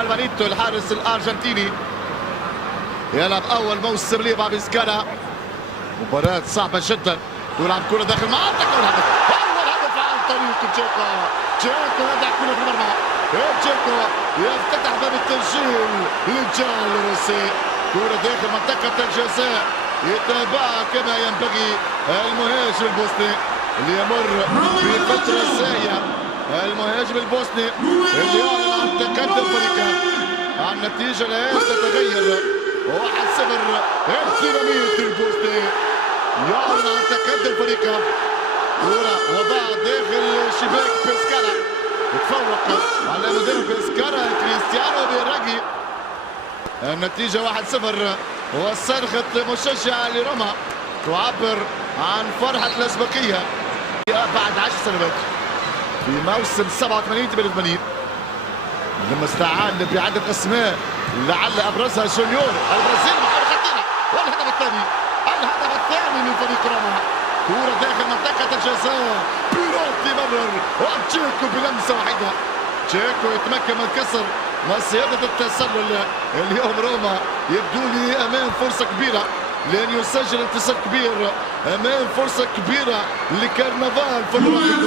الفانيتو الحارس الارجنتيني يلعب اول موسم ليه مع بيسكالا. مباراة صعبة جدا. يلعب كرة داخل منطقة والهدف. اول هدف عن طريق تشيكو. تشيكو يدع كرة في المرمى. تشيكو يفتتح باب التسجيل للجال الروسي. كرة داخل منطقة الجزاء يتابعها كما ينبغي المهاجم البوسني اللي يمر بفترة سيئة. المهاجم البوسني اللي يعلن عن تقدم فريقه. النتيجة لا تتغير 1-0. الديناميت البوسني يعلن عن تقدم فريقه. كرة وضع داخل شباك بيسكالا. تفوق على مدرب بيسكالا كريستيانو بيراجي. النتيجة 1-0 وصرخة مشجع لروما تعبر عن فرحة الأسبقية بعد 10 سنوات في موسم 87-88 لما استعان بعدة أسماء لعل أبرزها جونيور البرازيلي. محاولة خطيرة والهدف الثاني. الهدف الثاني من فريق روما. كرة داخل منطقة الجزاء. بيروتي مرر وتشيكو بلمسة واحدة. تشيكو يتمكن من كسر مصيدة التسلل. اليوم روما يبدو لي امام فرصة كبيرة لان يسجل انتصار كبير امام فرصة كبيرة لكرنفال في الواحد.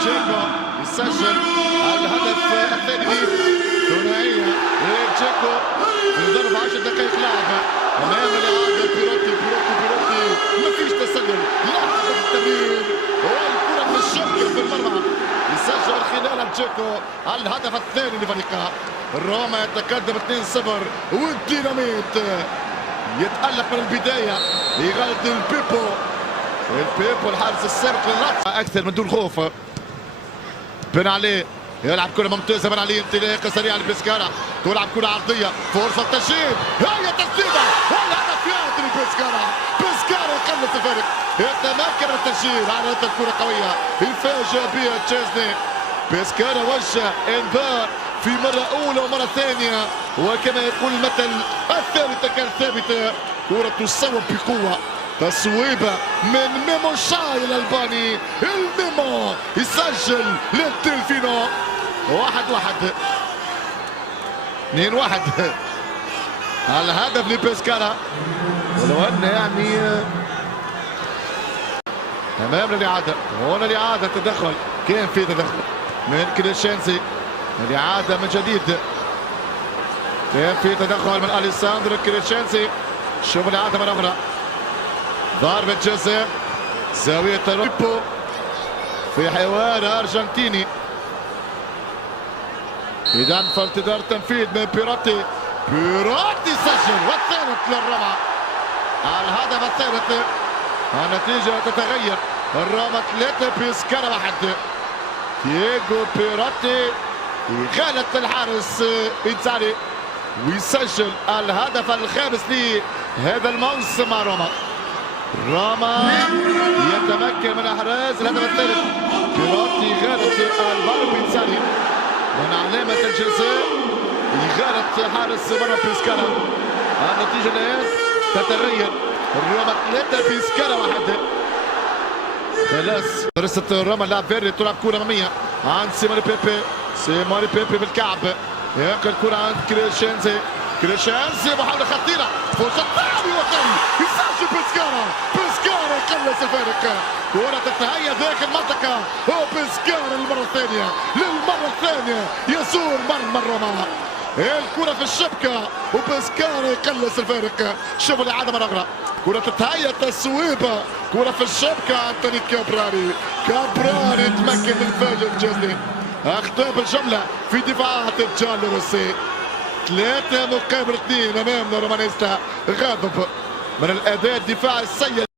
تشيكو يسجل الهدف الثاني ثنائية لتشيكو في ضرب 10 دقائق لعب امام الاعادة. بيروتي ما فيش تسلل. لحظة التمرير والكرة في الشبكة في المرمى. يسجل خلال تشيكو الهدف الثاني لفريقه. روما يتقدم 2-0 والديناميت يتألق من البداية يغلط البيبو الحارس السابق للرأس أكثر من دون خوف. بن علي يلعب كرة ممتازة. بن علي انطلاقة سريعة لبيسكالا. تلعب كرة عرضية فرصة تسجيل. هي تسديدة والهدف يأتي لبيسكالا. بيسكالا يقلص الفارق. يتمكن من التسجيل على هذه الكرة قوية يفاجأ بها تشيزني. بيسكالا وجه انذار في مرة أولى ومرة ثانية وكما يقول المثل الثالثة كانت ثابتة. كرة تصوب بقوة. تصويبة من ميمو شاي الألباني. الميمو يسجل للدلفينو. 1-1 2-1 الهدف لبيسكالا. ولو أن يعني أمامنا الإعادة. هنا الإعادة تدخل. كان في تدخل من كريشانسي. الإعادة من جديد. كان في تدخل من أليساندرو كريشانسي. شوف الإعادة مرة أخرى. ضربة جزاء زاوية روبو في حوار أرجنتيني. إذا في انتظار تنفيذ من بيروتي. بيروتي سجل والثالث للروما. الهدف الثالث. النتيجة تتغير. الروما 3 بيسكالا 1. دييغو بيروتي يغالط الحارس إنزاغي ويسجل الهدف الخامس لهذا الموسم مع روما. يتمكن من احراز الهدف الثالث. بيروتي يغالط الفالو إنزاغي من علامة الجزاء. يغالط حارس مرة بيسكالا. النتيجة الآن تتغير. روما 3 بيسكالا 1. خلاص فرصة روما لاعب فيري. تلعب كرة أمامية عند سيموني بيبي بالكعب. ينقل الكرة عند كريشانسي. محاولة خطيرة. فرصة ثانية وثاني يسجل بيسكالا يقلص الفارق. كرة تتهيأ داخل المنطقة وبيسكالا للمرة الثانية يزور مرمى روما. الكرة في الشبكة وبيسكالا يقلص الفارق. شوف الإعادة مرة أخرى. كرة تتهيأ تسويبة. كرة في الشبكة عن طريق كابراري يتمكن من فاجئ الجزائري. أخطاء بالجملة في دفاعات الجال الروسي. 3 مقابل 2 أمامنا رومانيستا. غاضب من الأداء الدفاعي السيء.